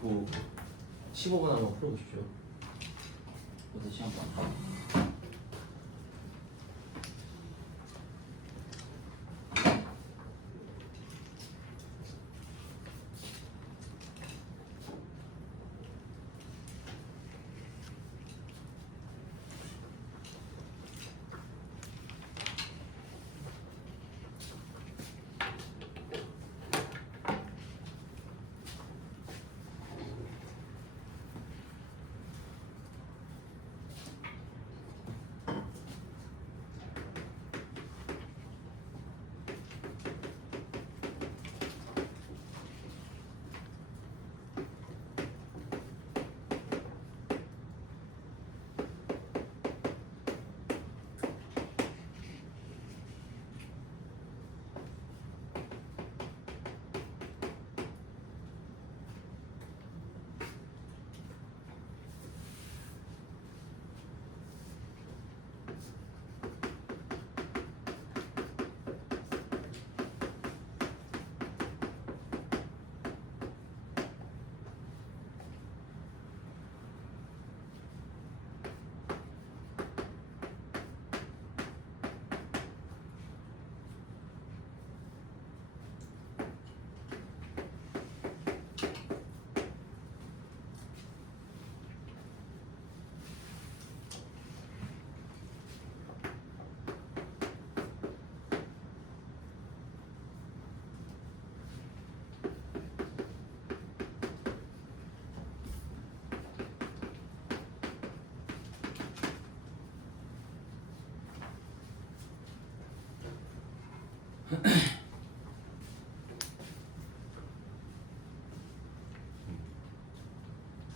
듣고 15분 한번 풀어보십시오. 어제 시험관.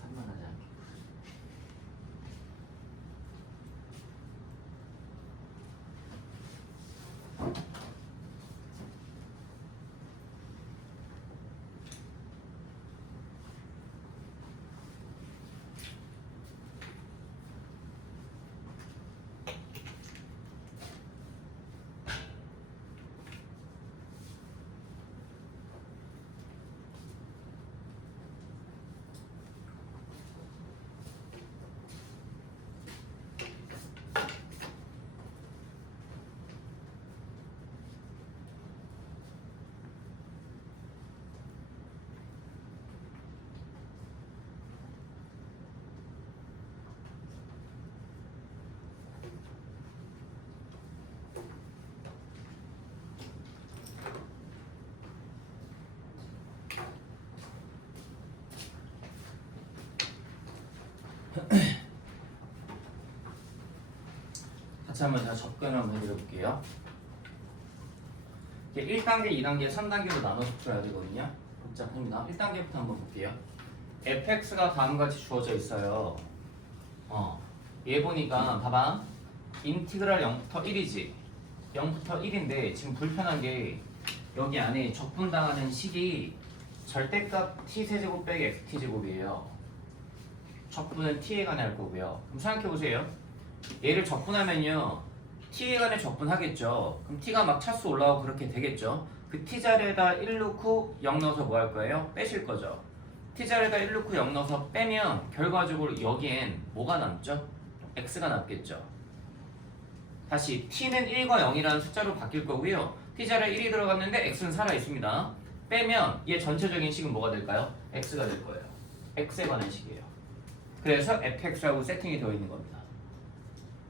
산만하지 않게. 같이 한번 제가 접근을 한번 해드려볼게요. 1단계, 2단계, 3단계로 나눠서 풀어야 되거든요. 복잡합니다. 1단계부터 한번 볼게요. fx가 다음과 같이 주어져 있어요. 얘 보니까 봐봐. 인티그랄 0부터 1이지. 0부터 1인데 지금 불편한 게 여기 안에 적분당하는 식이 절대값 t세제곱 빼기 xt제곱이에요. 적분은 t에 관해 할 거고요. 그럼 생각해보세요. 얘를 적분하면요 t에 관해 적분하겠죠. 그럼 t가 막 차수 올라오고 그렇게 되겠죠. 그 t 자리에다 1 넣고 0 넣어서 뭐 할 거예요? 빼실 거죠. t 자리에다 1 넣고 0 넣어서 빼면 결과적으로 여기엔 뭐가 남죠? x가 남겠죠. 다시 t는 1과 0이라는 숫자로 바뀔 거고요. t 자리에 1이 들어갔는데 x는 살아있습니다. 빼면 얘 전체적인 식은 뭐가 될까요? x가 될 거예요. x에 관한 식이에요. 그래서 fx라고 세팅이 되어 있는 겁니다.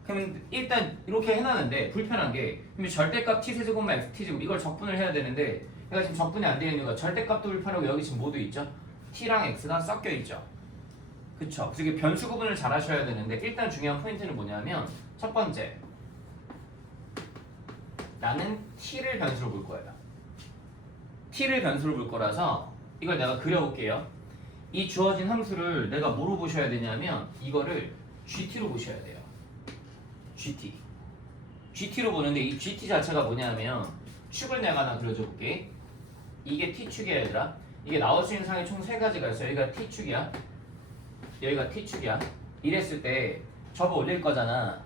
그럼 일단 이렇게 해놨는데 불편한 게 그럼 절대값 t세제곱만 xt제곱 이걸 적분을 해야 되는데 얘가 지금 적분이 안 되어 있는 거야. 절대값도 불편하고 여기 지금 뭐도 있죠? t랑 x가 섞여 있죠. 그쵸? 그래서 이게 변수 구분을 잘 하셔야 되는데 일단 중요한 포인트는 뭐냐면 첫 번째 나는 t를 변수로 볼 거예요. t를 변수로 볼 거라서 이걸 내가 그려볼게요. 이 주어진 함수를 내가 뭐로 보셔야 되냐면 이거를 GT로 보셔야 돼요. GT로 보는데 이 GT 자체가 뭐냐면 축을 내가 하나 그려줘 볼게. 이게 T축이야 얘들아. 이게 나올 수 있는 상이 총 3가지가 있어요. 여기가 T축이야. 여기가 T축이야. 이랬을 때 접어 올릴 거잖아.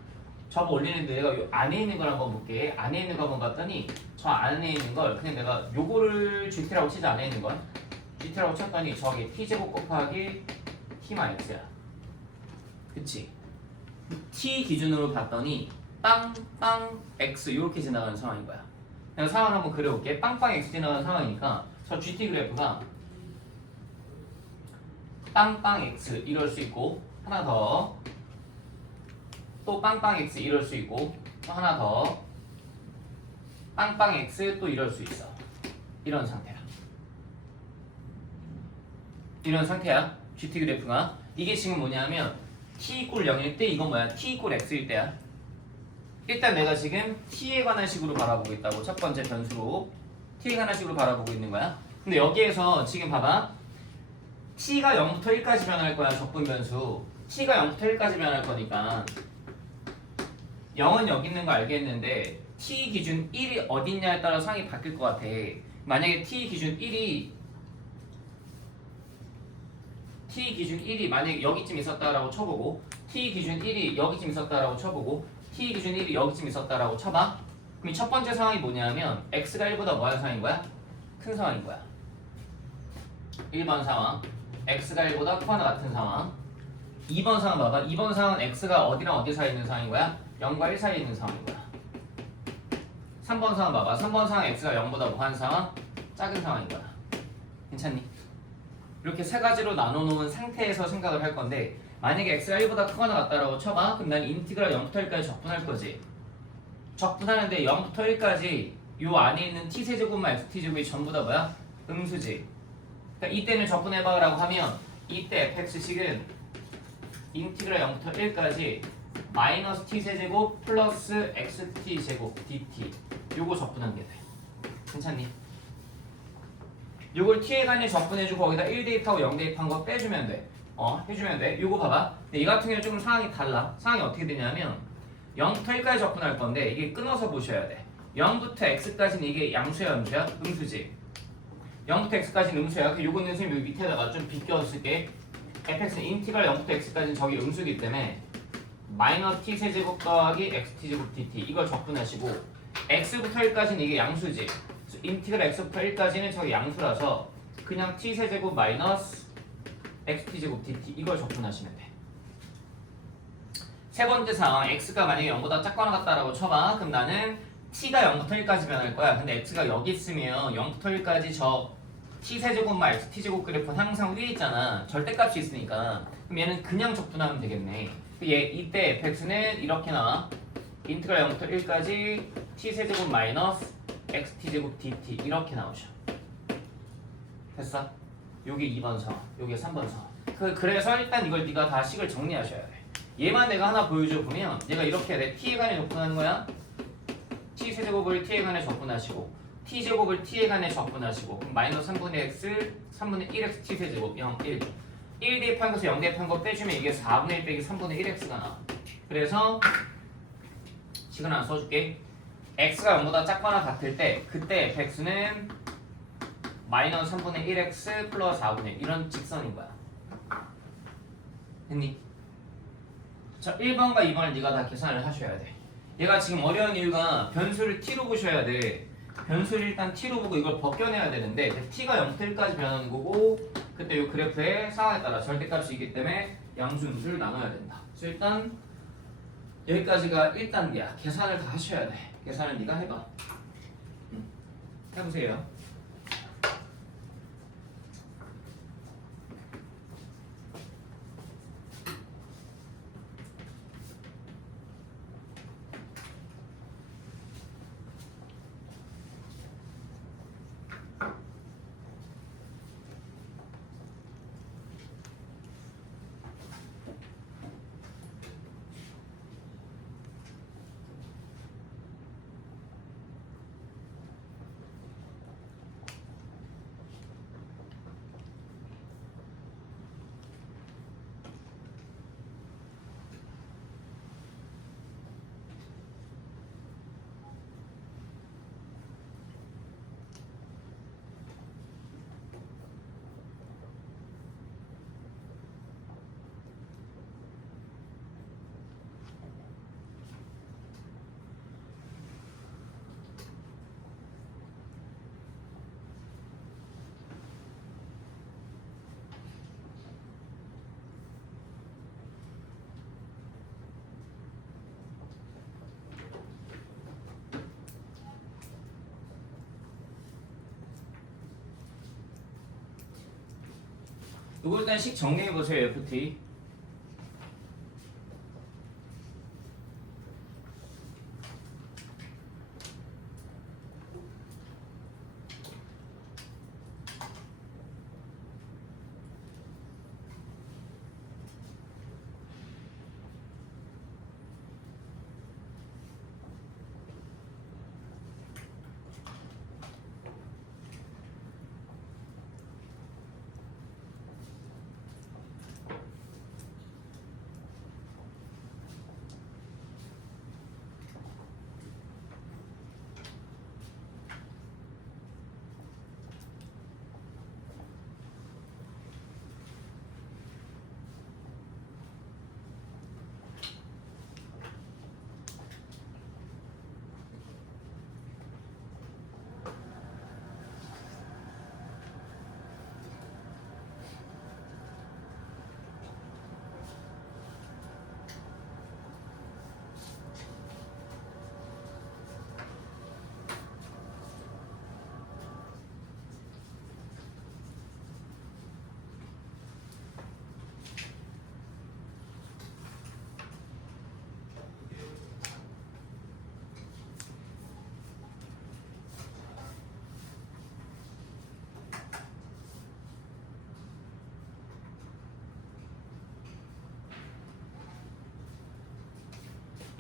접어 올리는데 내가 요 안에 있는 걸 한번 볼게. 안에 있는 거 한번 봤더니 저 안에 있는 걸 그냥 내가 요거를 GT라고 치자. 안에 있는 걸 GT라고 쳤더니 저기 t제곱 곱하기 t-x야. 그치? t 기준으로 봤더니 빵빵 x 이렇게 지나가는 상황인 거야. 그냥 상황을 한번 그려볼게. 빵빵 x 지나가는 상황이니까 저 GT 그래프가 빵빵 x 이럴 수 있고 하나 더 또 빵빵 x 이럴 수 있고 또 하나 더 빵빵 x 또 이럴 수 있어. 이런 상태야. 이런 상태야. GT 그래프가 이게 지금 뭐냐면 t 이꼴 0일 때 이건 뭐야? t 이꼴 x일 때야. 일단 내가 지금 t에 관한 식으로 바라보고 있다고. 첫 번째 변수로 t에 관한 식으로 바라보고 있는 거야. 근데 여기에서 지금 봐봐. t가 0부터 1까지 변할 거야. 적분 변수. t가 0부터 1까지 변할 거니까 0은 여기 있는 거 알겠는데 t 기준 1이 어딨냐에 따라 상황이 바뀔 것 같아. 만약에 t 기준 1이 만약에 여기쯤 있었다라고 쳐보고 t 기준 1이 여기쯤 있었다라고 쳐보고 t 기준 1이 여기쯤 있었다라고 쳐봐. 그럼 이 첫 번째 상황이 뭐냐면 x가 1보다 뭐 하는 상황인 거야? 큰 상황인 거야. 1번 상황 x가 1보다 크거나 같은 상황. 2번 상황 봐봐. 2번 상황은 x가 어디랑 어디 사이에 있는 상황인 거야? 0과 1 사이에 있는 상황인 거야. 3번 상황 봐봐. 3번 상황 x가 0보다 뭐 하는 상황? 작은 상황인 거야. 괜찮니? 이렇게 세 가지로 나눠놓은 상태에서 생각을 할 건데 만약에 x가 1보다 크거나 같다라고 쳐봐. 그럼 난 인티그랄 0부터 1까지 적분할 거지. 적분하는데 0부터 1까지 요 안에 있는 t세제곱만 xt제곱이 전부 다 뭐야? 음수지. 그러니까 이때는 적분해봐라고 하면 이때 fx식은 인티그랄 0부터 1까지 마이너스 t세제곱 플러스 xt제곱 dt 요거 적분한 게 돼. 괜찮니? 요걸 t에 관해 적분해주고 거기다 1 대입하고 0 대입한 거 빼주면 돼. 해주면 돼. 요거 봐봐. 근데 이 같은 경우는 조금 상황이 달라. 상황이 어떻게 되냐면 0부터 1까지 적분할 건데 이게 끊어서 보셔야 돼. 0부터 x까지는 이게 양수야 음수야? 음수지. 0부터 x까지는 음수야. 그 요거는 선생님 여기 밑에다가 좀 비껴 쓸게. fx는 인티그랄 0부터 x까지는 저기 음수기 때문에 마이너스 t세제곱 더하기 xt제곱 dt 이걸 적분하시고 x부터 1까지는 이게 양수지. 인티그랄 x부터 1까지는 저기 양수라서 그냥 t세제곱 마이너스 xt제곱 dt 이걸 적분하시면 돼. 세 번째 상황 x가 만약에 0보다 작거나 같다라고 쳐봐. 그럼 나는 t가 0부터 1까지 변할 거야. 근데 x가 여기 있으면 0부터 1까지 저 t세제곱만 xt제곱 그래프는 항상 위에 있잖아. 절대값이 있으니까. 그럼 얘는 그냥 적분하면 되겠네. 이때 fx는 이렇게 나와. 인티그랄 0부터 1까지 t세제곱 마이너스 xt제곱 dt 이렇게 나오죠. 됐어? 요게 2번 상황, 요게 3번 상황. 그래서 일단 이걸 네가 다 식을 정리하셔야 돼. 얘만 내가 하나 보여줘 보면 얘가 이렇게 돼. t에 관해 적분하는 거야. t세제곱을 t에 관해 적분하시고 t제곱을 t에 관해 적분하시고 그럼 마이너스 3분의 x, 3분의 1x t세제곱 0, 1 1 대입한 것에서 0 대입한 거 빼주면 이게 4분의 1 빼기 3분의 1x가 나와. 그래서 식은 하나 써줄게. x가 0보다 작거나 같을 때 그때 fx는 마이너스 3분의 1x 플러스 4분의 1 이런 직선인 거야. 됐니? 자, 1번과 2번을 네가 다 계산을 하셔야 돼. 얘가 지금 어려운 이유가 변수를 t로 보셔야 돼. 변수를 일단 t로 보고 이걸 벗겨내야 되는데 t가 0부터 1까지 변하는 거고 그때 이 그래프의 상황에 따라 절대값이기 때문에 양수 음수를 나눠야 된다. 그래서 일단 여기까지가 1단계야. 계산을 다 하셔야 돼. 계산을 네가 해봐. 해보세요. 요거 일단 식 정리해보세요. FT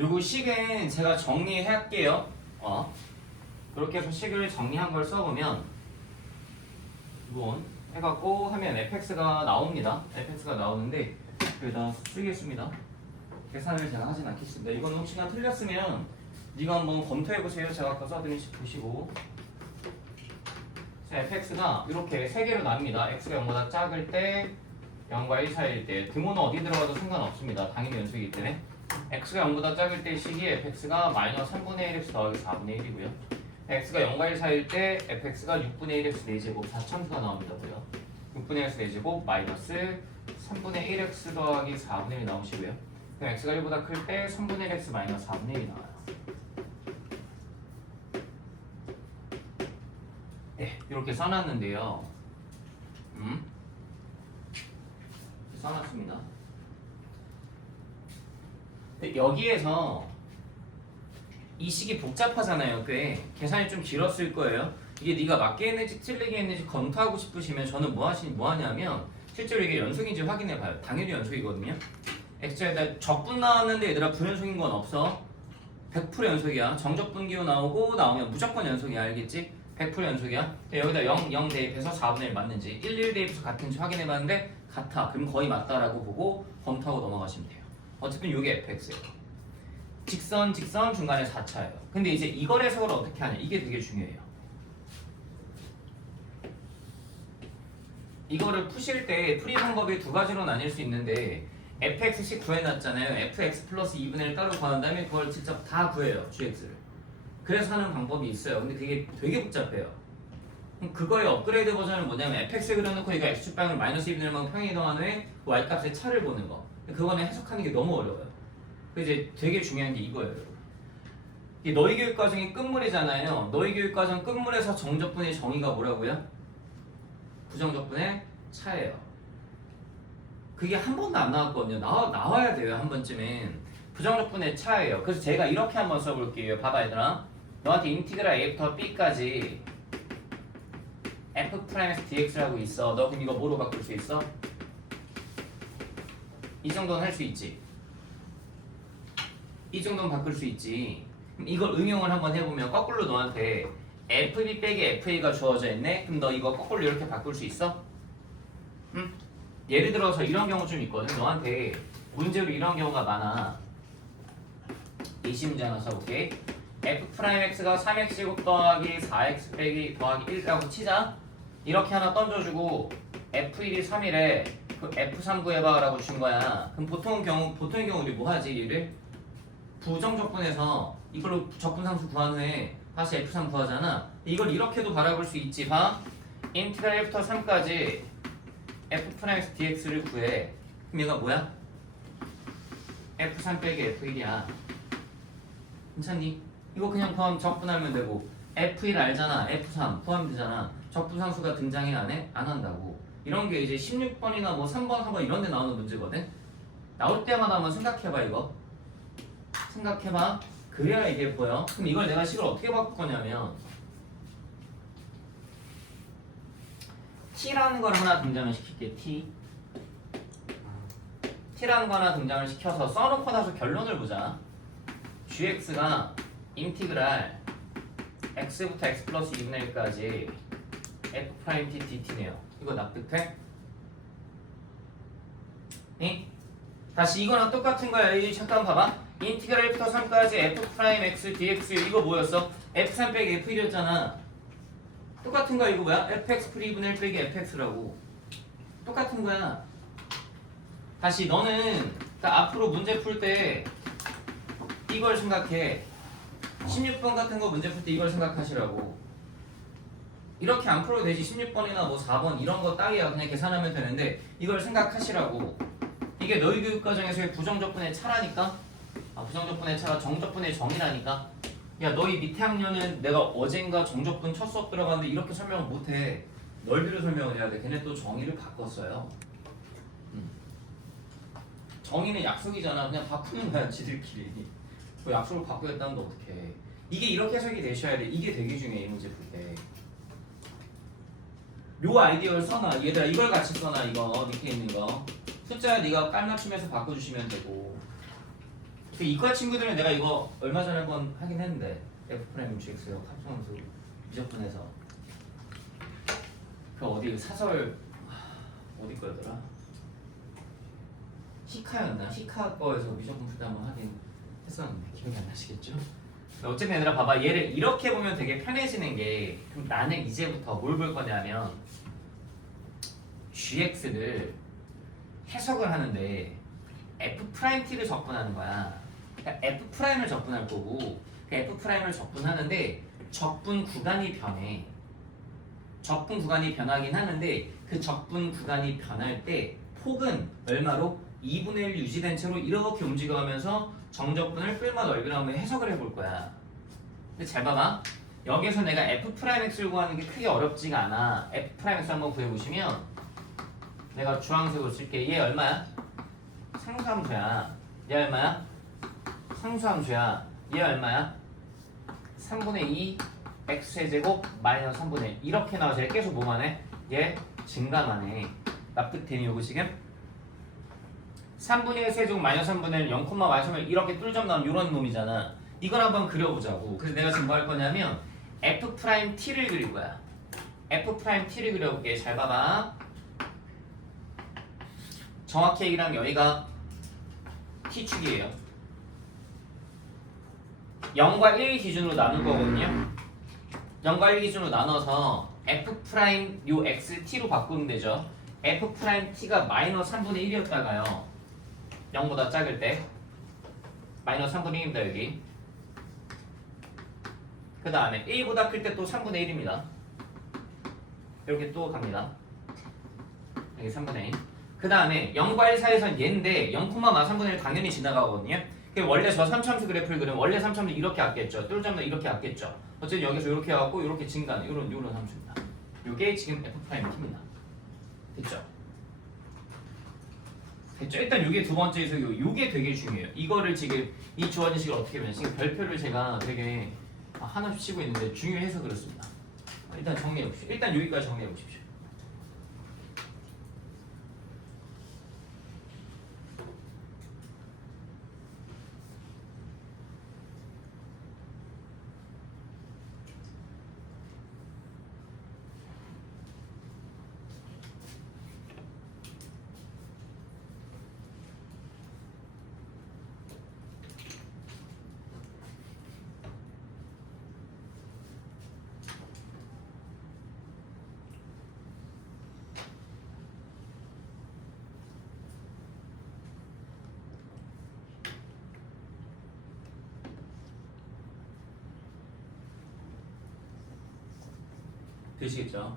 요거 식은 제가 정리할게요. 그렇게 해서 식을 정리한 걸 써보면 이건 해갖고 하면 fx가 나옵니다. fx가 나오는데 여기다 쓰겠습니다. 계산을 제가 하진 않겠습니다. 이건 혹시나 틀렸으면 네가 한번 검토해보세요. 제가 아까 써드린 식 보시고 fx가 이렇게 세 개로 납니다. x가 0보다 작을 때 0과 1 사이일 때 등호는 어디 들어가도 상관없습니다. 당연히 연속이기 때문에 x가 0보다 작을 때 식이 fx가 마이너스 3분의 1x 더하기 4분의 1이고요. x가 0과 1 사이일 때 fx가 6분의 1x 4제곱 4참수가 나옵니다. 6분의 1x 4제곱 마이너스 3분의 1x 더하기 4분의 1이 나오시고요. 그럼 x가 1보다 클 때 3분의 1x 마이너스 4분의 1이 나와요. 네, 이렇게 써놨는데요. 써놨습니다. 근데 여기에서 이 식이 복잡하잖아요. 꽤 계산이 좀 길었을 거예요. 이게 네가 맞게 했는지 틀리게 했는지 검토하고 싶으시면 저는 뭐 하냐면 실제로 이게 연속인지 확인해 봐요. 당연히 연속이거든요. x에다 적분 나왔는데 얘들아 불연속인 건 없어. 100% 연속이야. 정적분기호 나오면 무조건 연속이야. 알겠지? 100% 연속이야. 여기다 0 대입해서 4분의 1 맞는지 1 대입해서 같은지 확인해 봤는데 같아. 그럼 거의 맞다라고 보고 검토하고 넘어가시면 돼요. 어쨌든 이게 fx예요. 직선 중간에 4차예요. 근데 이제 이걸 해석을 어떻게 하냐. 이게 되게 중요해요. 이거를 푸실 때 풀이 방법이 두 가지로 나뉠 수 있는데 fx씩 구해놨잖아요. fx 플러스 2분의 1 따로 구한 다음에 그걸 직접 다 구해요. gx를. 그래서 하는 방법이 있어요. 근데 되게 복잡해요. 그럼 그거의 업그레이드 버전은 뭐냐면 fx 그려놓고 이거 x축방을 마이너스 2분의 1만큼 평행 이동한 후에 y값의 차를 보는 거. 그거는 해석하는 게 너무 어려워요. 이제 되게 중요한 게 이거예요. 이 너희 교육 과정이 끝물이잖아요. 너희 교육 과정 끝물에서 정적분의 정의가 뭐라고요? 부정적분의 차예요. 그게 한 번도 안 나왔거든요. 나와야 돼요. 한 번쯤엔. 부정적분의 차예요. 그래서 제가 이렇게 한번 써볼게요. 봐봐 얘들아. 너한테 인티그랄 a부터 b까지 f'(x) dx라고 있어. 너 그럼 이거 뭐로 바꿀 수 있어? 이 정도는 할 수 있지. 이 정도는 바꿀 수 있지. 그럼 이걸 응용을 한번 해보면 거꾸로 너한테 fb 빼기 fa가 주어져 있네? 그럼 너 이거 거꾸로 이렇게 바꿀 수 있어? 응? 예를 들어서 이런 경우 좀 있거든. 너한테 문제로 이런 경우가 많아. 이시 문제 하나 써볼게. f'x가 3x제곱 더하기 4x 빼기 더하기 1이라고 치자. 이렇게 하나 던져주고 f1이 3이래. 그 f3 구해봐 라고 준 거야. 그럼 보통의 경우 우리 뭐 하지? 얘를 부정적분에서 이걸로 적분상수 구한 후에 다시 f3 구하잖아. 이걸 이렇게도 바라볼 수 있지. 봐. 인티그랄 1부터 3까지 f'(x) dx를 구해. 그럼 얘가 뭐야? f3 빼기 f1이야. 괜찮니? 이거 그냥 적분하면 되고 f1 알잖아. f3 구하면 되잖아. 적분상수가 등장해 안 해? 안 한다고. 이런 게 이제 16번이나 뭐 3번, 4번 이런 데 나오는 문제거든. 나올 때마다 한번 생각해봐 이거. 생각해봐. 그래야 이게 보여. 그럼 이걸 내가 식을 어떻게 바꿀 거냐면 t라는 걸 하나 등장을 시킬게. t라는 거 하나 등장을 시켜서 써놓고 나서 결론을 보자. gx가 인티그랄 x부터 x 플러스 2분의 1까지 f't dt네요. 이거 납득돼? 응? 다시 이거랑 똑같은 거야. 이 잠깐 봐봐. 인티그랄 1부터 3까지 f'x dx 이거 뭐였어? f3 빼기 f1이었잖아. 똑같은 거야. 이거 뭐야? fx 프리 2분의 1 빼기 fx라고. 똑같은 거야. 다시 너는 앞으로 문제 풀 때 이걸 생각해. 16번 같은 거 문제 풀 때 이걸 생각하시라고. 이렇게 안 풀어도 되지. 16번이나 뭐 4번 이런 거 딱이야. 그냥 계산하면 되는데 이걸 생각하시라고. 이게 너희 교육과정에서의 부정적분의 차라니까. 부정적분의 차가 정적분의 정이라니까. 야 너희 밑에 학년은 내가 어젠가 정적분 첫 수업 들어갔는데 이렇게 설명을 못해. 넓이로 설명을 해야 돼. 걔네 또 정의를 바꿨어요. 정의는 약속이잖아. 그냥 바꾸는 거야 지들끼리. 그 약속을 바꾸겠다는데 어떡해. 이게 이렇게 해석이 되셔야 돼. 이게 되게 중요해 이 문제 풀 때. 요 아이디어를 써놔. 얘들아 이걸 같이 써놔. 이거 밑에 있는 거 숫자 네가 깔맞춤해서 바꿔주시면 되고. 그 이과 친구들은 내가 이거 얼마 전에 한번 하긴 했는데 F'X가 합성함수 미적분해서 그 어디 사설 어디 거였더라? 히카였나? 히카 거에서 미적분 풀 때 한번 하긴 했었는데 기억이 안 나시겠죠? 어쨌든 얘들아 봐봐. 얘를 이렇게 보면 되게 편해지는 게 그럼 나는 이제부터 뭘 볼 거냐면 gx를 해석을 하는데 f't를 적분하는 거야. 그러니까 f'을 적분할 거고 그 f'을 적분하는데 적분 구간이 변해. 적분 구간이 변하긴 하는데 그 적분 구간이 변할 때 폭은 얼마로? 2분의 1 유지된 채로 이렇게 움직여가면서 정적분을 끌마 넓이로 한번 해석을 해볼 거야. 근데 잘 봐봐. 여기서 내가 f'x를 구하는 게 크게 어렵지가 않아. f'x 한번 구해보시면 내가 주황색으로 쓸게. 얘 얼마야? 상수함수야. 얘 얼마야? 상수함수야. 얘 얼마야? 3분의 2 x제곱 마이너스 3분의 1 이렇게 나와서 얘 계속 뭐만 해? 얘 증가만 해. 납득되니 요거 지금? 3분의 1 세제곱 마이너스 3분의 1 0, 마이너스 3분의 1 이렇게 뚫점 나오면 요런 놈이잖아. 이걸 한번 그려보자고. 그래서 내가 지금 뭐 할 거냐면 f't를 그릴 거야. f't를 그려볼게. 잘 봐봐. 정확히 얘기하면 여기가 t축이에요. 0과 1 기준으로 나눌 거거든요. 0과 1 기준으로 나눠서 f' 요 x t로 바꾸면 되죠. f't가 마이너스 3분의 1이었다가요. 0보다 작을 때 마이너스 3분의 1입니다. 여기. 그 다음에 1보다 클 때 또 3분의 1입니다. 이렇게 또 갑니다. 여기 3분의 1. 그 다음에 0과 1 사이에서는 얘인데 0,3분의 1 당연히 지나가거든요. 원래 저 3차함수 그래프를 그리면 원래 3차함수 이렇게 왔겠죠. 뚫자면 이렇게 왔겠죠. 어쨌든 여기서 이렇게 와갖고 이렇게 증가하는 요런 함수입니다. 요게 지금 f't입니다. 됐죠? 됐죠? 일단 요게 두 번째에서 요게 되게 중요해요. 이거를 지금 이 주어진 식을 어떻게 보면 지금 별표를 제가 되게 하나씩 치고 있는데 중요해서 그렇습니다. 일단 정리해 봅시다. 일단 여기까지 정리해 보십시오. 되시겠죠?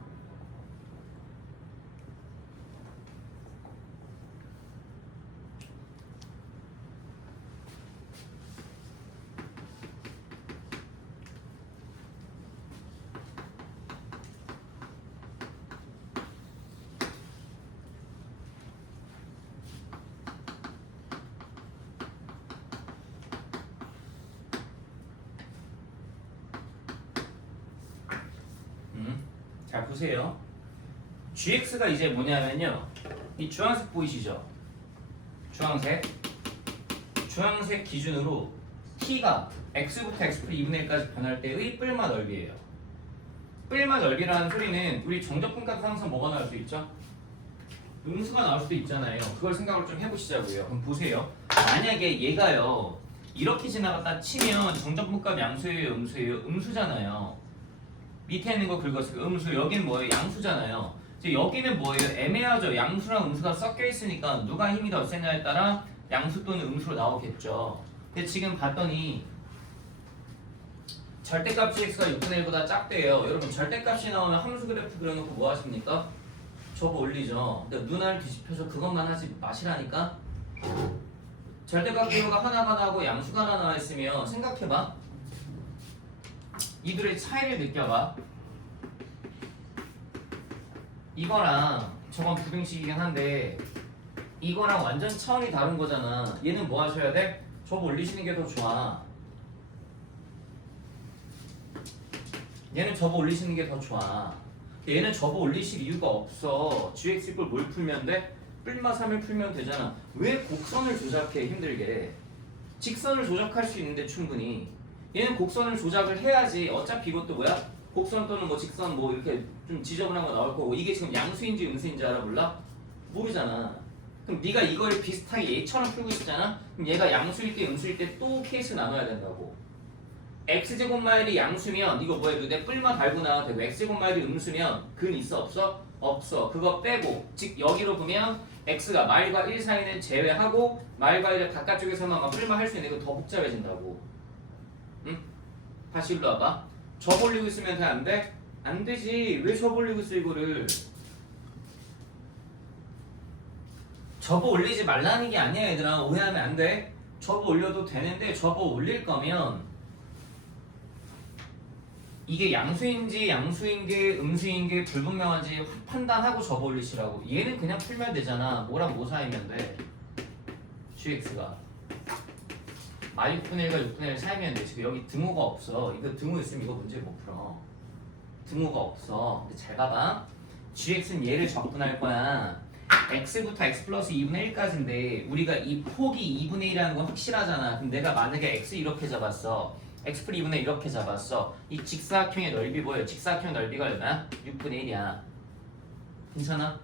자 보세요. gx가 이제 뭐냐면요. 이 주황색 보이시죠? 주황색 기준으로 t가 x부터 x플 2분의 1까지 변할 때의 뿔마 넓이에요. 뿔마 넓이라는 소리는 우리 정적분값 항상 뭐가 나올 수 있죠? 음수가 나올 수도 있잖아요. 그걸 생각을 좀 해보시자고요. 그럼 보세요. 만약에 얘가요 이렇게 지나갔다 치면 정적분값 양수예요, 음수예요? 음수잖아요. 밑에 있는 거 긁었어요. 음수. 여기는 뭐예요? 양수잖아요. 이제 여기는 뭐예요? 애매하죠. 양수랑 음수가 섞여 있으니까 누가 힘이 더 세냐에 따라 양수 또는 음수로 나오겠죠. 근데 지금 봤더니 절대값 gx가 6분의 1보다 작대요. 여러분 절대값이 나오면 함수 그래프 그려놓고 뭐 하십니까? 접어 올리죠. 근데 눈알 뒤집혀서 그것만 하지 마시라니까. 절대값 기호가 하나가 나고 양수가 하나 나와 있으면 생각해봐. 이들의 차이를 느껴봐. 이거랑 저건 부등식이긴 한데 이거랑 완전 차원이 다른 거잖아. 얘는 뭐 하셔야 돼? 접어 올리시는 게 더 좋아. 얘는 접어 올리시는 게 더 좋아. 얘는 접어 올리실 이유가 없어. gx 걸 뭘 풀면 돼? 뿔마 3을 풀면 되잖아. 왜 곡선을 조작해 힘들게? 직선을 조작할 수 있는데 충분히. 얘는 곡선을 조작을 해야지. 어차피 이것도 뭐야? 곡선 또는 뭐 직선 뭐 이렇게 좀 지저분한 거 나올 거고. 이게 지금 양수인지 음수인지 알아볼라? 모르잖아. 그럼 네가 이걸 비슷하게 얘처럼 풀고 있잖아. 그럼 얘가 양수일 때 음수일 때 또 케이스 나눠야 된다고. x제곱 마일이 양수면 이거 뭐야? 눈에 뿔만 달고 나와도 되고 x제곱 마일이 음수면 근 있어 없어? 없어. 그거 빼고 즉 여기로 보면 x가 마일과 1 사이는 제외하고 마일과 1을 바깥쪽에서만 막 뿔만 할 수 있는 거 더 복잡해진다고. 응? 다시 일로 와봐. 접 올리고 있으면 돼? 안 돼? 안 되지. 왜 접 올리고 있어 이거를? 접어 올리지 말라는 게 아니야 얘들아. 오해하면 안 돼. 접어 올려도 되는데 접어 올릴 거면 이게 양수인지 양수인게 음수인게 불분명한지 판단하고 접어 올리시라고. 얘는 그냥 풀면 되잖아. 뭐랑 뭐 사이면 돼? gx가 마 6분의 1과 6분의 1 사이면 돼. 지금 여기 등호가 없어. 이거 등호 있으면 이거 문제 못 풀어. 등호가 없어. 근데 잘 봐봐. gx는 얘를 적분할 거야. x부터 x 플러스 2분의 1까지인데 우리가 이 폭이 2분의 1이라는 건 확실하잖아. 그럼 내가 만약에 x 이렇게 잡았어. x 플 2분의 1 이렇게 잡았어. 이 직사각형의 넓이 뭐예요? 직사각형 넓이가 얼마야? 6분의 1이야. 괜찮아?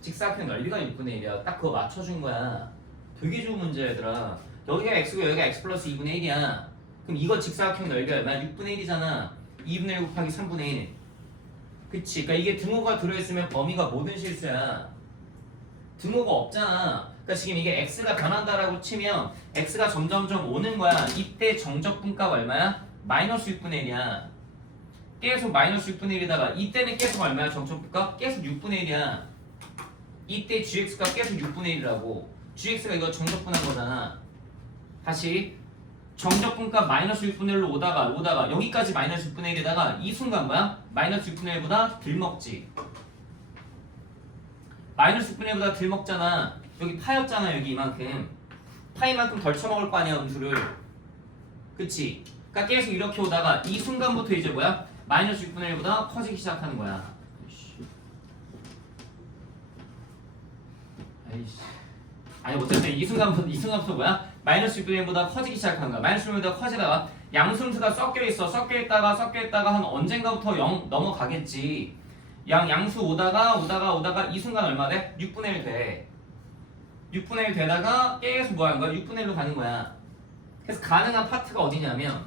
직사각형 넓이가 6분의 1이야. 딱 그거 맞춰준 거야. 되게 좋은 문제야 얘들아. 여기가 x고 여기가 x 플러스 2분의 1이야. 그럼 이거 직사각형 넓이가 얼마야? 6분의 1이잖아. 2분의 1 곱하기 3분의 1. 그치? 그러니까 이게 등호가 들어있으면 범위가 뭐든 실수야. 등호가 없잖아. 그러니까 지금 이게 x가 변한다라고 치면 x가 점점점 오는 거야. 이때 정적분값 얼마야? 마이너스 6분의 1이야. 계속 마이너스 6분의 1이다가 이때는 계속 얼마야? 정적분값? 계속 6분의 1이야. 이때 gx가 계속 6분의 1이라고. gx가 이거 정적분한 거잖아. 다시 정적분값 마이너스 6분의 1로 오다가 여기까지 마이너스 6분의 1에다가 이 순간 뭐야? 마이너스 6분의 1보다 덜 먹지. 마이너스 6분의 1보다 덜 먹잖아. 여기 파였잖아. 여기 이만큼 파이만큼 덜 쳐먹을 거 아니야 음수를. 그치? 그러니까 계속 이렇게 오다가 이 순간부터 이제 뭐야? 마이너스 6분의 1보다 커지기 시작하는 거야. 아이씨. 아니 어쨌든 이 순간부터 뭐야? 마이너스 6분의 1보다 커지기 시작하는 거야. 마이너스 6분의 1보다 커지다가 양수음수가 섞여있다가 한 언젠가부터 0 넘어가겠지. 양수 오다가 이 순간 얼마 돼? 6분의 1 돼. 6분의 1 되다가 계속 뭐 하는 거야? 6분의 1로 가는 거야. 그래서 가능한 파트가 어디냐면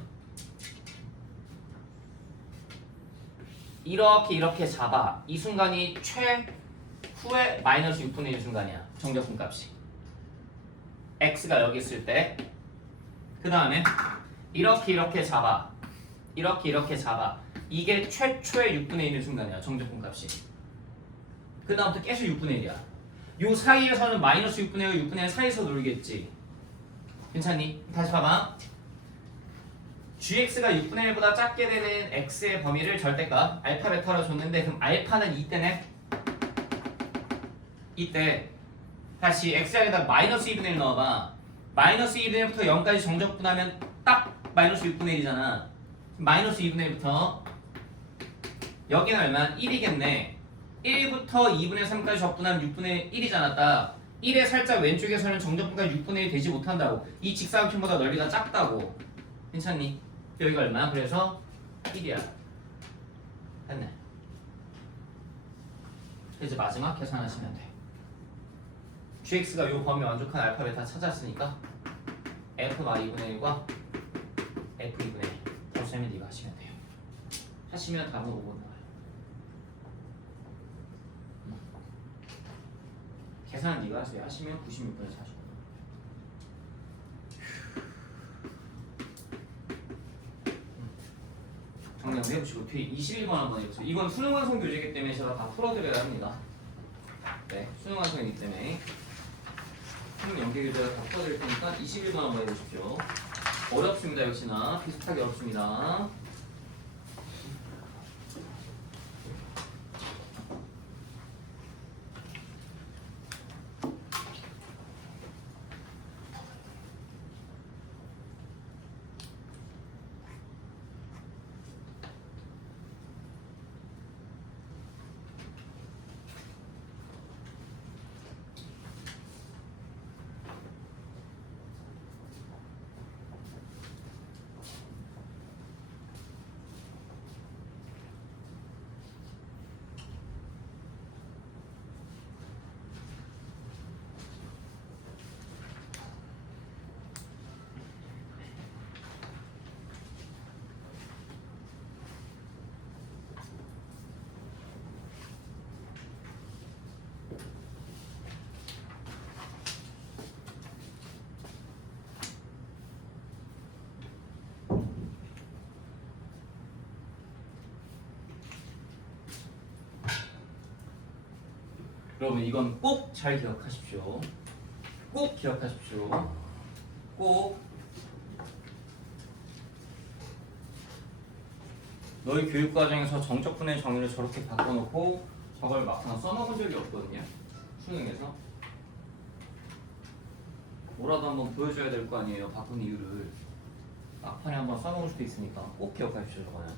이렇게 잡아. 이 순간이 최후의 마이너스 6분의 1 순간이야. 정적분 값이. x가 여기 있을 때. 그 다음에 이렇게 잡아. 이렇게 잡아. 이게 최초의 6분의 1의 순간이야. 정적분 값이. 그 다음부터 계속 6분의 1이야. 요 사이에서는 마이너스 6분의 1, 6분의 1 사이에서 놀겠지. 괜찮니? 다시 봐봐. gx가 6분의 1보다 작게 되는 x의 범위를 절대값 알파 베타로 줬는데 그럼 알파는 이때네? 이때 다시 x에다 마이너스 2분의 1 넣어봐. 마이너스 2분의 1부터 0까지 정적분하면 딱 마이너스 6분의 1이잖아. 마이너스 2분의 1부터 여기는 얼마? 1이겠네. 1부터 2분의 3까지 적분하면 6분의 1이잖아. 딱 1의 살짝 왼쪽에서는 정적분가 6분의 1 되지 못한다고. 이 직사각형보다 넓이가 작다고. 괜찮니? 여기가 얼마야? 그래서 1이야. 됐네. 이제 마지막 계산하시면 돼. gx가 요 범위 만족한 알파벳 다 찾았으니까 f 마 2분의 1과 f 2분의 1 더셈이 네가 하시면 돼요. 하시면 답은 5번 나와요. 계산은 네가 하세요. 하시면 96분의 40. 정리한 거 해보시고 뒤에 21번 한번 해보세요. 이건 수능 완성 교재이기 때문에 제가 다 풀어드려야 합니다. 네, 수능 완성이기 때문에 수능 연계 교재가 다 풀어드릴 테니까 21번 한번 해보십시오. 어렵습니다. 역시나 비슷하게 어렵습니다. 여러분 이건 꼭 잘 기억하십시오. 꼭 기억하십시오. 꼭 너희 교육 과정에서 정적분의 정의를 저렇게 바꿔놓고 저걸 막상 써먹은 적이 없거든요. 수능에서 뭐라도 한번 보여줘야 될 거 아니에요. 바꾼 이유를 막판에 한번 써먹을 수도 있으니까 꼭 기억하십시오. 저거는.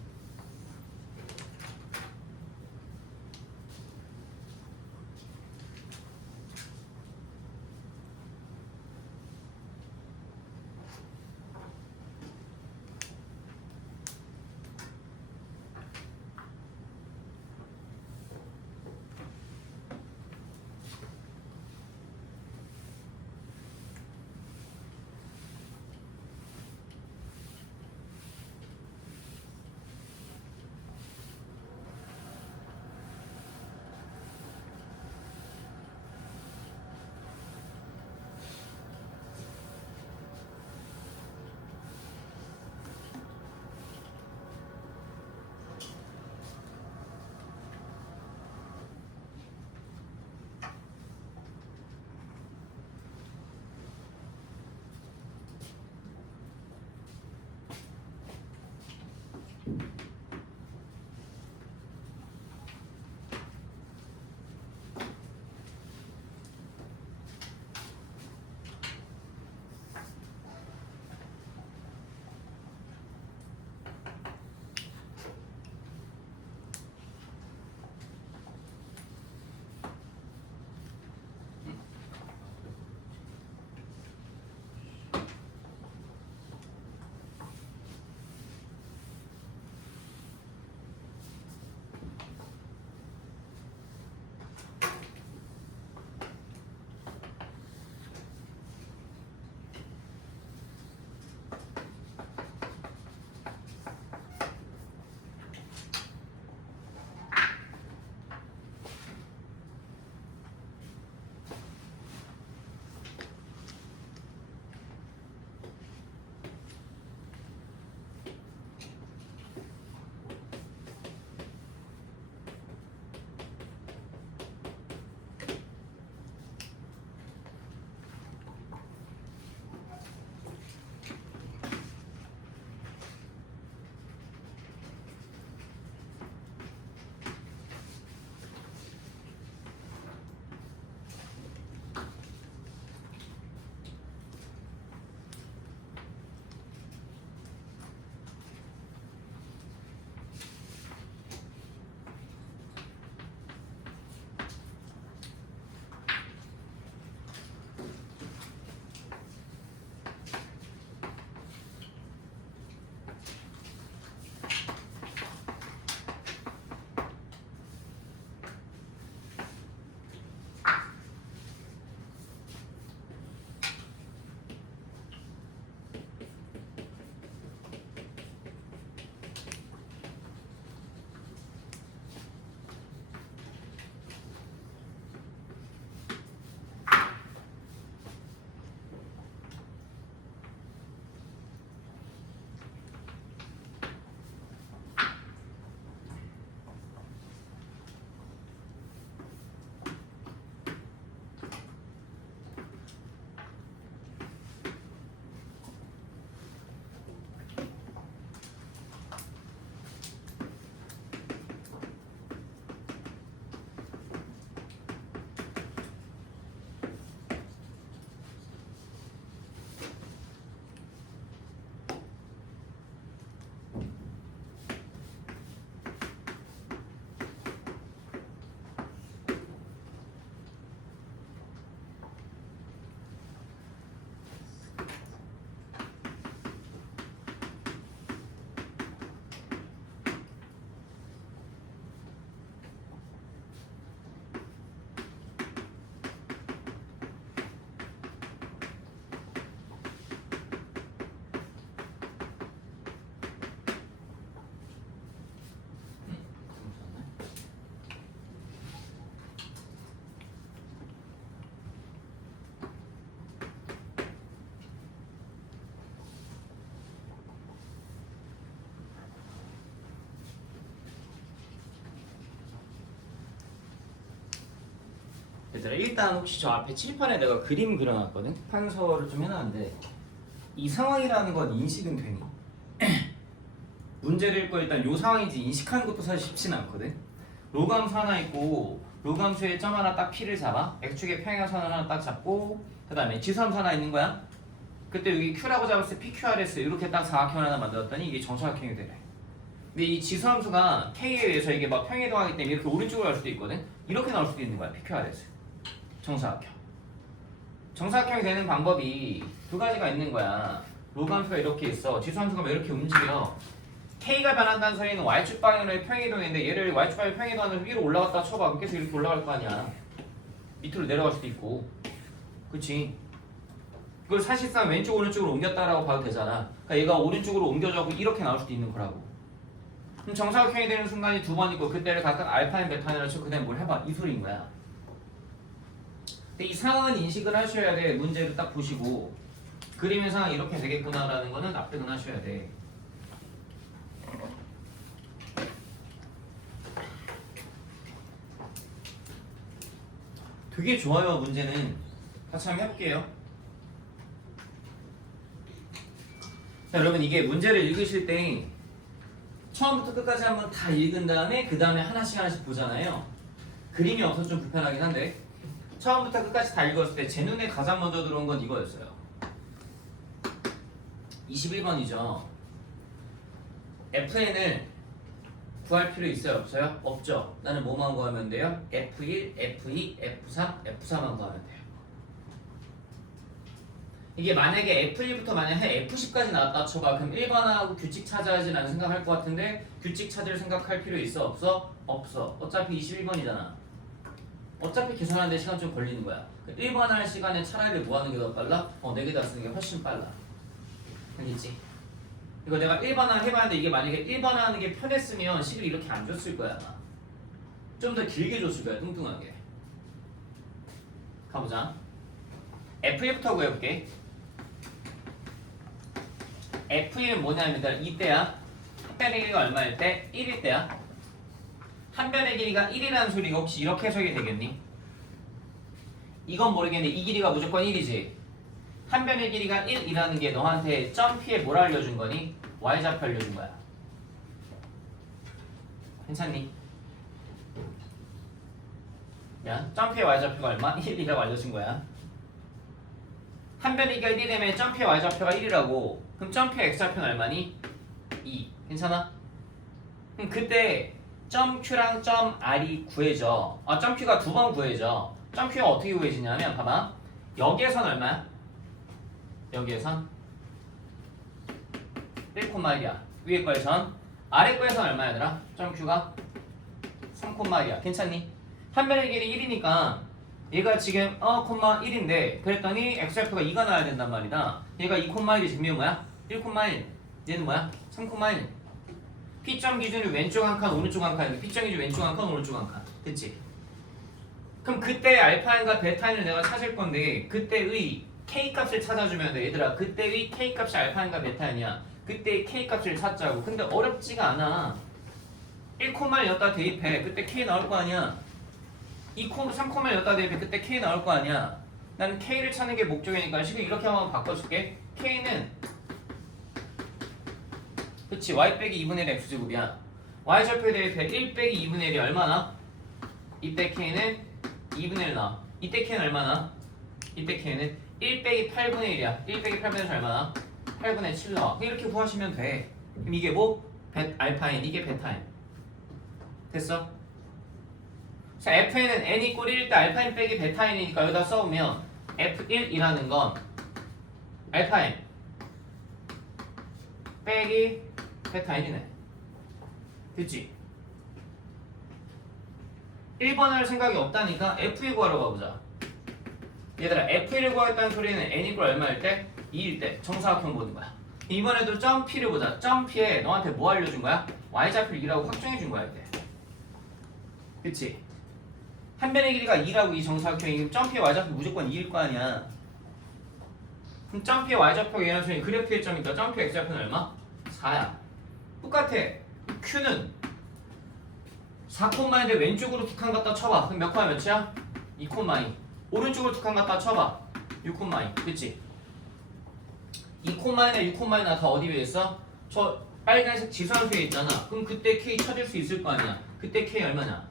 얘들아 일단 혹시 저 앞에 칠판에 내가 그림 그려놨거든? 판서를 좀 해놨는데 이 상황이라는 건 인식은 되니? 문제를 읽고 일단 요 상황인지 인식하는 것도 사실 쉽진 않거든? 로감수 하나 있고 로감수에 점 하나 딱 P를 잡아 X축에 평행선 하나 딱 잡고 그 다음에 지수함수 하나 있는 거야. 그때 여기 Q라고 잡았을 때 PQRS 이렇게 딱 사각형 하나 만들었더니 이게 정사각형이 되래. 근데 이 지수함수가 K에 의해서 이게 막 평행이동하기 때문에 이렇게 오른쪽으로 갈 수도 있거든? 이렇게 나올 수도 있는 거야 PQRS 정사각형. 정사각형이 되는 방법이 두 가지가 있는 거야. 로감수가 이렇게 있어. 지수함수가 왜 이렇게 움직여? K가 변한다는 소리는 Y축 방향으로의 평행이동인데 얘를 Y축 방향 평행이동하면서 위로 올라갔다 쳐봐. 그럼 계속 이렇게 올라갈 거 아니야. 밑으로 내려갈 수도 있고. 그치? 그걸 사실상 왼쪽 오른쪽으로 옮겼다라고 봐도 되잖아. 그러니까 얘가 오른쪽으로 옮겨져고 이렇게 나올 수도 있는 거라고. 그럼 정사각형이 되는 순간이 두 번 있고 그때를 각각 알파인 베타인으로 쳐. 그다음에 뭘 해봐. 이 소리인 거야. 근데 이 상황은 인식을 하셔야 돼. 문제를 딱 보시고 그림의 상황이 이렇게 되겠구나라는 거는 납득은 하셔야 돼. 되게 좋아요. 문제는 같이 한번 해볼게요. 자, 여러분 이게 문제를 읽으실 때 처음부터 끝까지 한번 다 읽은 다음에 그 다음에 하나씩 하나씩 보잖아요. 그림이 없어서 좀 불편하긴 한데 처음부터 끝까지 다 읽었을 때 제 눈에 가장 먼저 들어온 건 이거였어요. 21번이죠. FN을 구할 필요 있어요? 없어요? 없죠. 나는 뭐만 구하면 돼요? F1, F2, F3, F4만 구하면 돼요. 이게 만약에 F1부터 만약에 F10까지 나왔다 쳐봐. 그럼 1번하고 규칙 찾아야지 라는 생각할 것 같은데 규칙 찾을 생각할 필요 있어? 없어? 없어. 어차피 21번이잖아. 어차피 계산하는데 시간 좀 걸리는 거야. 1번 할 시간에 차라리 뭐 하는 게 더 빨라? 4개 다 쓰는 게 훨씬 빨라. 알겠지? 이거 내가 1번을 해봤는데 이게 만약에 1번 하는 게 편했으면 식을 이렇게 안 줬을 거야 아마. 좀 더 길게 줬을 거야 뚱뚱하게. 가보자. F1부터 구해볼게. F1은 뭐냐면 이때야. 한 변의 길이가 얼마일 때? 1일 때야. 한 변의 길이가 1이라는 소리가 혹시 이렇게 해석이 되겠니? 이건 모르겠는데 이 길이가 무조건 1이지. 한 변의 길이가 1이라는 게 너한테 점피에 뭘 알려준 거니? Y좌표 알려준 거야. 괜찮니? 야, 점피의 Y좌표가 얼마? 1이라고 알려준 거야. 한 변의 길이가 1이 되면 점피의 Y좌표가 1이라고. 그럼 점피의 X좌표는 얼마니? 2. 괜찮아? 그럼 그때 점 Q랑 점 R이 구해져. 점 Q가 두 번 구해져. 점 Q가 어떻게 구해지냐면 봐봐. 여기에선 얼마야? 여기에선 1,1이야. 위에 거에선 아래 거에선 얼마야 얘들아? 점 Q가 3,1이야. 괜찮니? 한 변의 길이 1이니까 얘가 지금 1인데 그랬더니 X좌표가 2가 나와야 된단 말이다. 얘가 2,1이 증명 뭐야? 1,1. 얘는 뭐야? 3,1. P점 기준이 왼쪽 한 칸, 오른쪽 한 칸인데 P점 기준 왼쪽 한 칸, 오른쪽 한 칸. 됐지? 그럼 그때 알파인과 베타인을 내가 찾을 건데 그때의 K값을 찾아주면 돼. 얘들아 그때의 K값이 알파인가 베타인이야. 그때의 K값을 찾자고. 근데 어렵지가 않아. 1,1 여기다 대입해. 그때 K 나올 거 아니야. 3,1 여기다 대입해. 그때 K 나올 거 아니야. 나는 K를 찾는 게 목적이니까 식을 이렇게 한번 바꿔줄게. K는 그치 Y 빼기 2분의 1 X제곱이야. Y좌표에 대입해. 1 빼기 2분의 1이 얼마나? 이때 K는 2분의 1 나와. 이때 K는 얼마나? 이때 K는 1 빼기 8분의 1이야. 1 빼기 8분의 1이 얼마나? 8분의 7 나와. 이렇게 구하시면 돼. 그럼 이게 뭐? 알파인, 이게 베타인. 됐어? 자, F는 N이 꼴 1일 때 알파인 빼기 베타인이니까 여기다 써오면 F1이라는 건 알파인 빼기 베타인이네. 됐지? 1번 할 생각이 없다니까 F1 구하러 가보자. 얘들아 F1을 구하겠다는 소리는 N이 꼴 얼마일 때? 2일 때 정사각형 보는 거야. 이번에도 점 P를 보자. 점 P에 너한테 뭐 알려준 거야? Y좌표 2라고 확정해 준 거야 이때. 그치? 한 변의 길이가 2라고 이 정사각형이면 점 P의 Y좌표 무조건 2일 거 아니야. 그럼 점 P의 Y좌표가 얘는 소리 그래프의 점이니까 점 P의 X좌표는 얼마? 4야. 똑같아. Q는 4콤마인데 왼쪽으로 두 칸 갖다 쳐봐. 그럼 몇 콤마 몇이야? 2 콤마이. 오른쪽으로 툭 한 갖다 쳐봐. 6 콤마이. 그치? 2 콤마이나 6 콤마이나 다 어디 위에 있어? 저 빨간색 지수함수에 있잖아. 그럼 그때 K 찾을 수 있을 거 아니야. 그때 K 얼마냐?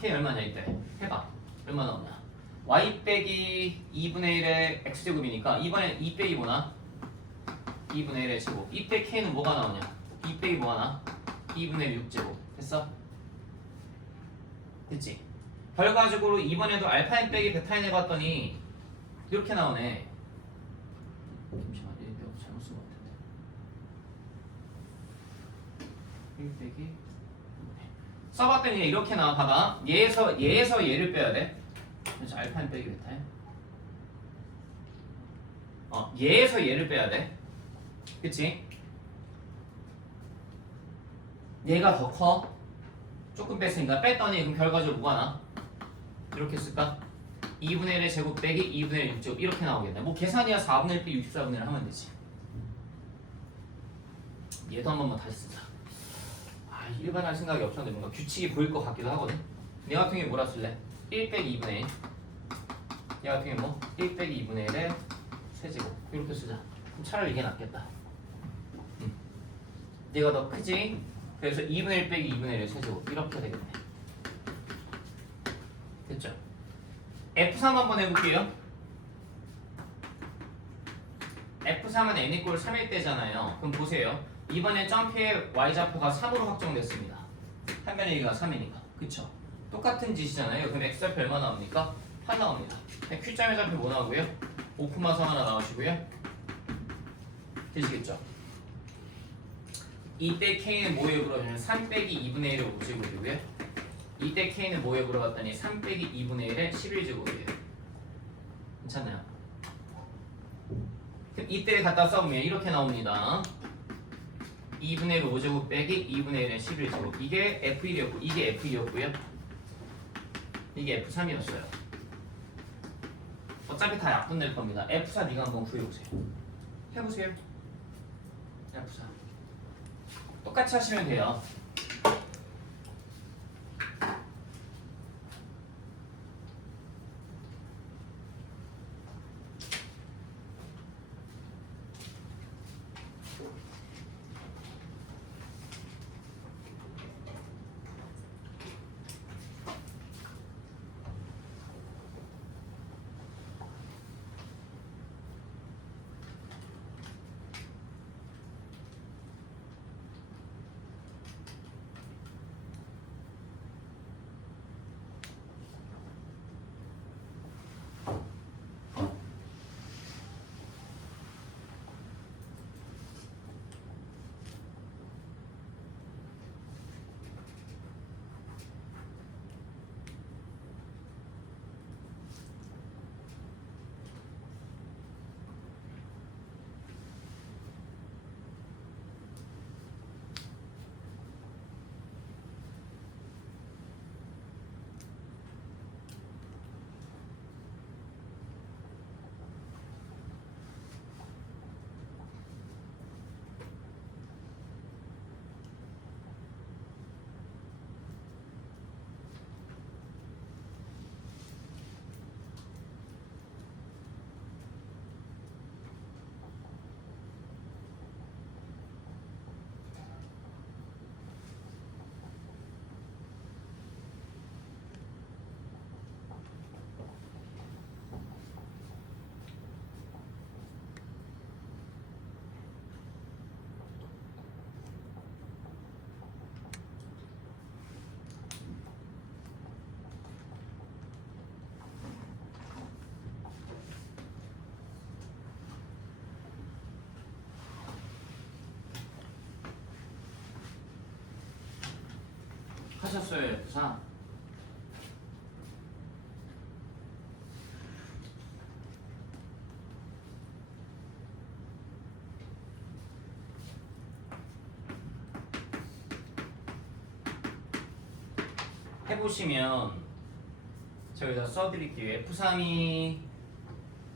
K 얼마냐 이때? 해봐. 얼마 나오냐? Y 빼기 2분의 1의 X제곱이니까 이번엔 2 빼기 뭐나? 2분의 1의 제곱. 이때 K는 뭐가 나오냐? 2 빼기 뭐가 나? 2분의 1 6제곱. 됐어? 됐지? 결과적으로 이번에도 알파인 빼기 베타인 해봤더니 이렇게 나오네. 잠시만, 내가 잘못 쓴 것 같은데. 1 빼기 써봤더니 이렇게 나와. 봐봐. 얘에서 얘를 빼야 돼. 그래서 알파인 빼기 베타인. 얘에서 얘를 빼야 돼. 그치? 얘가 더 커. 조금 뺐으니까 뺐더니 그럼 결과적으로 뭐가 나? 이렇게 쓸까? 2분의 1의 제곱 빼기 2분의 1 6제곱 이렇게 나오겠네. 뭐 계산이야 4분의 1 빼기 64분의 1 하면 되지. 얘도 한 번만 다시 쓰자. 일반할 생각이 없었는데 뭔가 규칙이 보일 것 같기도 하거든. 얘 같은 경우에 뭐라 쓸래? 1 빼기 2분의 1. 얘 같은 경우에 뭐? 1 빼기 2분의 1의 세제곱 이렇게 쓰자. 그럼 차라리 이게 낫겠다. 얘가 더 크지? 그래서 2분의 1 빼기 2분의 1의 세제곱 이렇게 되겠네. 됐죠? F3 한번 해볼게요. F3은 n 이꼴 3일 때잖아요. 그럼 보세요. 이번에 점프의 y좌표가 3으로 확정됐습니다. 한변의 얘기가 3이니까. 그쵸? 똑같은 짓이잖아요. 그럼 x좌표 얼마 나옵니까? 8 나옵니다. q점의 좌표 뭐 나오고요? 5,3 하나 나오시고요. 되시겠죠? 이때 k는 뭐에 물어보면 3 빼기 2분의 1의 5제곱이고요. 이때 k는 뭐에 물어봤더니 3 빼기 2분의 1의 11제곱이에요. 괜찮나요? 이때 갖다 써보면 이렇게 나옵니다. 2분의 1 5제곱 빼기 2분의 1의 11제곱. 이게 F1이었고 이게 F2였고요. 이게 F3이었어요. 어차피 다 약분될 겁니다. F4 네가 한번 구해보세요. 해보세요. F4 똑같이 하시면 돼요. 하셨어요, F4? 해보시면 제가 여기다 써드릴게요. F3이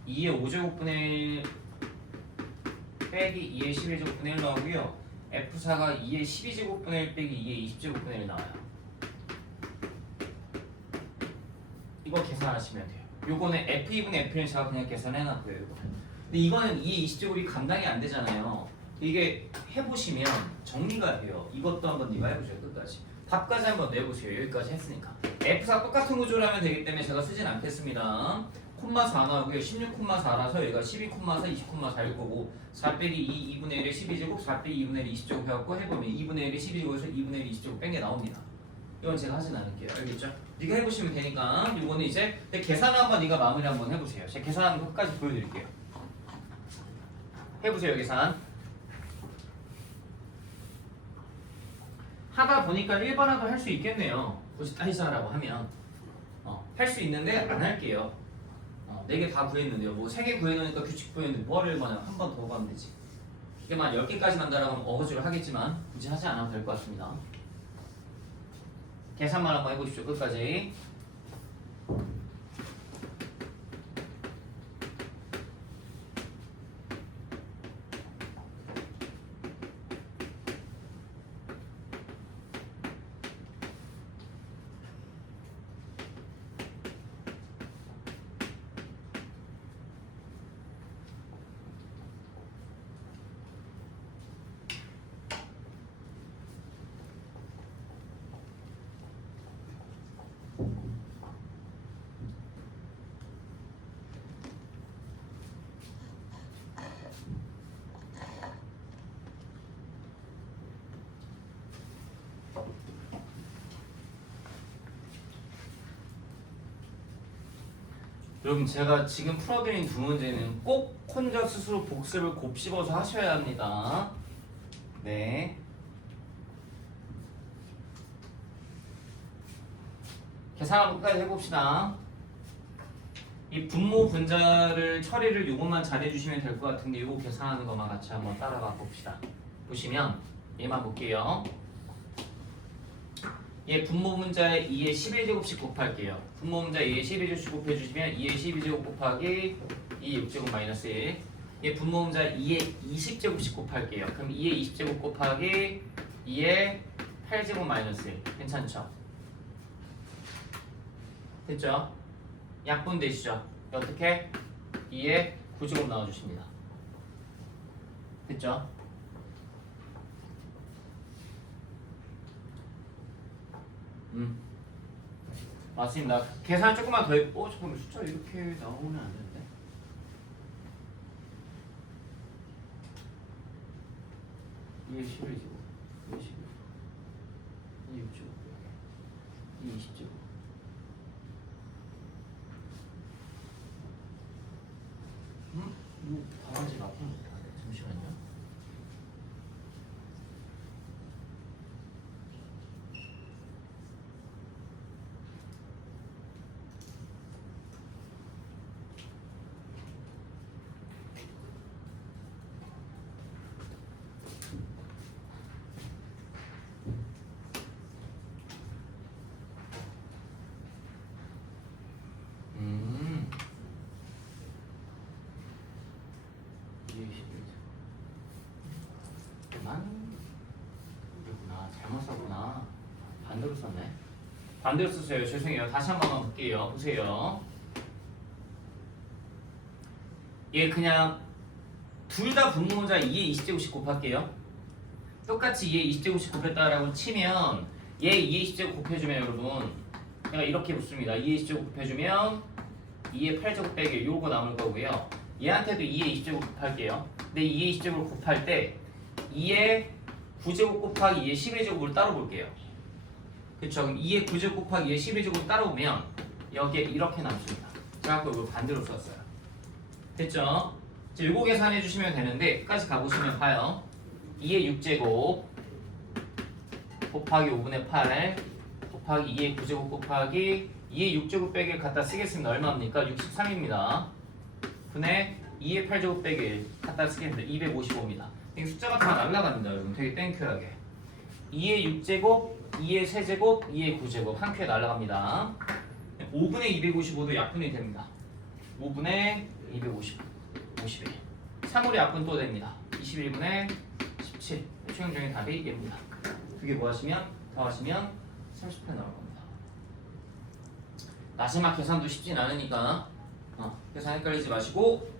2의 5제곱분의 1 빼기 2의 11제곱분의 1 나오고요. F4가 2의 12제곱분의 1 빼기 2의 20제곱분의 1 나와요. 이거 계산하시면 돼요. 요거는 F2분의 F는 제가 그냥 계산해놨고요. 요거는. 근데 이거는 2의 20제곱이 감당이 안 되잖아요. 이게 해보시면 정리가 돼요. 이것도 한번 네가 해보세요. 끝까지. 답까지 한번 내보세요. 여기까지 했으니까. F가 똑같은 구조라면 되기 때문에 제가 쓰진 않겠습니다. 콤마 4 나오고요. 16,4라서 얘가 12,4, 20,4일 거고 4 빼기 2, 2분의 1에 12제곱, 4 빼기 2분의 1에 20제곱 해갖고 해보면 2분의 1에 12제곱에서 2분의 1에 20제곱 뺀 게 나옵니다. 이건 제가 하진 않을게요. 알겠죠? 네가 해보시면 되니까 이거는 이제 계산한 거 네가 마무리 한번 해보세요. 제가 계산하는 거 끝까지 보여드릴게요. 해보세요. 계산. 하다 보니까 일반화도 할 수 있겠네요. 굳이 따지자라고 하면 할 수 있는데 안 할게요. 4개 다 구했는데요. 뭐 3개 구해놓으니까 규칙 구했는데 뭐를 얼마냐. 한 번 더 가면 되지. 이게 만 10개까지 만다라고 하면 어거지로 하겠지만 굳이 하지 않아도 될 것 같습니다. 계산만 한번 해보십시오. 끝까지. 여러분 제가 지금 풀어드린 두 문제는 꼭 혼자 스스로 복습을 곱씹어서 하셔야 합니다. 네. 계산 한번 끝까지 해봅시다. 이 분모 분자를 처리를 요것만 잘해주시면 될 것 같은데 요거 계산하는 것만 같이 한번 따라가 봅시다. 보시면 얘만 볼게요. 얘 분모 문자에 2의 11제곱씩 곱할게요. 분모 문자 2의 11제곱씩 곱해주시면 2의 12제곱 곱하기 2의 6제곱 마이너스 1. 얘 분모 문자 2의 20제곱씩 곱할게요. 그럼 2의 20제곱 곱하기 2의 8제곱 마이너스 1. 괜찮죠? 됐죠? 약분 되시죠? 어떻게? 2의 9제곱 나와주십니다. 됐죠? 맞습니다. 계산 조금만 더 해. 잠깐만 숫자 이렇게 나오면 안 되는데. 이게 11제곱, 이게 11, 이게 6제곱, 이게 20제곱. 이거 바가지 앞으로 못하네. 잠시만요. 반대로 썼네. 반대로 썼어요. 죄송해요. 다시 한 번만 볼게요. 보세요. 얘 그냥 둘 다 분모자 2의 20제곱씩 곱할게요. 똑같이 2의 20제곱씩 곱했다라고 치면 얘 2의 20제곱 곱해주면 여러분 제가 이렇게 붙습니다. 2의 20제곱 곱해주면 2의 8제곱 빼기 요거 남을 거고요. 얘한테도 2의 20제곱 곱할게요. 근데 2의 20제곱 곱할 때 2의 9제곱 곱하기 2의 12제곱을 따로 볼게요. 그쵸? 그럼 2의 9제곱 곱하기 2의 12제곱 따라오면 여기에 이렇게 남습니다. 제가 이걸 반대로 썼어요. 됐죠? 이제 요거 계산해 주시면 되는데 끝까지 가보시면 봐요. 2의 6제곱 곱하기 5분의 8 곱하기 2의 9제곱 곱하기 2의 6제곱 빼기를 갖다 쓰겠습니다. 얼마입니까? 63입니다. 분의 2의 8제곱 빼기 1 갖다 쓰겠습니다. 255입니다. 이게 숫자가 다 날라갑니다. 여러분 되게 땡큐하게 2의 6제곱 2의 세제곱, 2의 9제곱 한 큐에 날아갑니다. 5분의 255도 약분이 됩니다. 5분의 250, 51. 3월의 약분 또 됩니다. 21분의 17. 최종적인 답이 얘입니다. 그게 뭐 하시면? 더하시면 30회 나올 겁니다. 마지막 계산도 쉽진 않으니까 계산 헷갈리지 마시고